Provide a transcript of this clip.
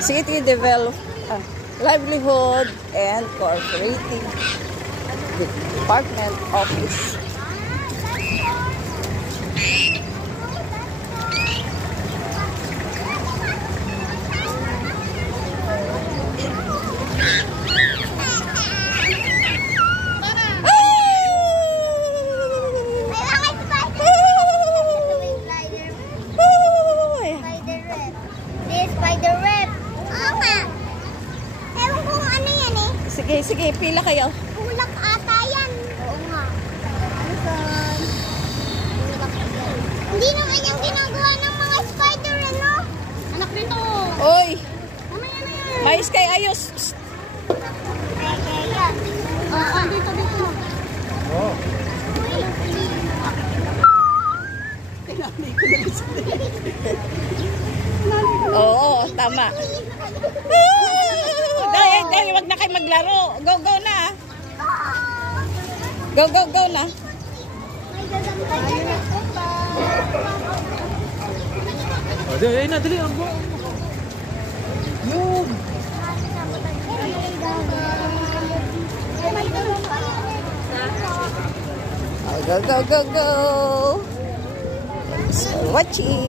City Development Livelihood and Cooperative Department Office. Sige, sige, pila kayo. Ulak ata yan. Oo nga. Hindi naman yung ginagawa ng mga spider, ano? Anak nito. Oy! Mamaya na yan. Mais kay ayos. Yan. Dito, dito. Oh. Oo, tama. Dahil wag na kayo maglaro. Go, go na. Go, go, go na. Ay, nadali ang buo. Yun. Go, go, go, go. So, watching.